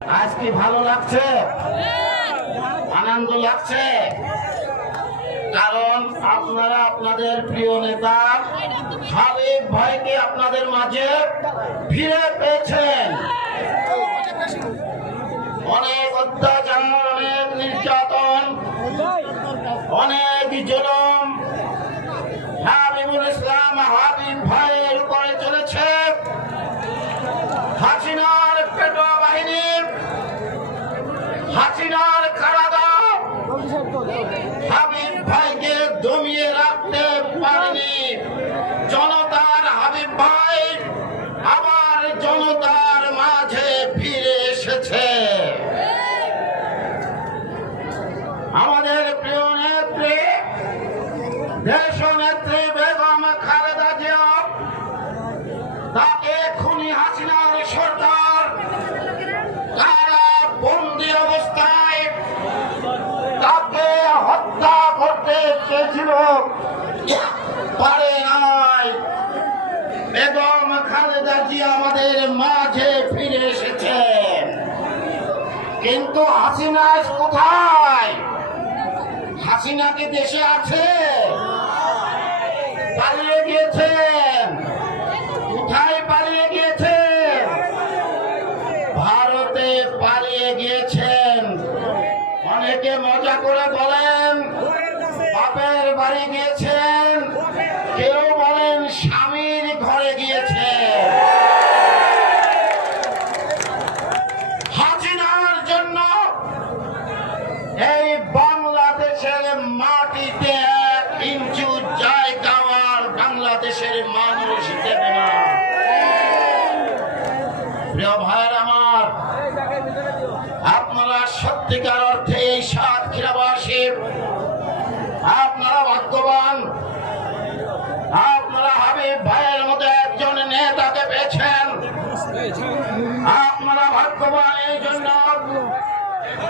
আজ কি ভালো লাগছে? আনন্দ লাগছে? কারণ আপনারা আপনাদের প্রিয় নেতা হাবিব ভাইকে আপনাদের মাঝে ফিরে পেয়েছেন। অনেক অত্যাচার, অনেক নির্যাতন, অনেক জুলুম হাবিব ভাইকে দমিয়ে রাখতে পারেনি। জনতার হাবিব ভাই আবার জনতার মাঝে ফিরে এসেছে। আমাদের প্রিয় নেত্রী, দেশ নেত্রী বেগম খালেদা জিয়া, তাকে খুনি হাসিনার চেয়েছিল পারে নাই। বেগম খালেদা জিয়া আমাদের মাঝে ফিরে এসেছে। কিন্তু হাসিনা কোথায়? হাসিনা কি দেশে আছে পালিয়ে গিয়েছেন কোথায় পালিয়ে গিয়েছেন ভারতে পালিয়ে গিয়েছেন অনেকে মজা করে বলেন বাড়ি গিয়েছেন, কেউ বলেন স্বামীর ঘরে গিয়েছে হাসিনার জন্য এই বাংলাদেশের মাটিতে এক ইঞ্চু জায়গা আর বাংলাদেশের মানুষ দেবে না। প্রিয় ভাইয়ের আমার, আপনারা সত্যিকার অর্থে এই সাতক্ষীরাবাসী আপনারা বাধ্য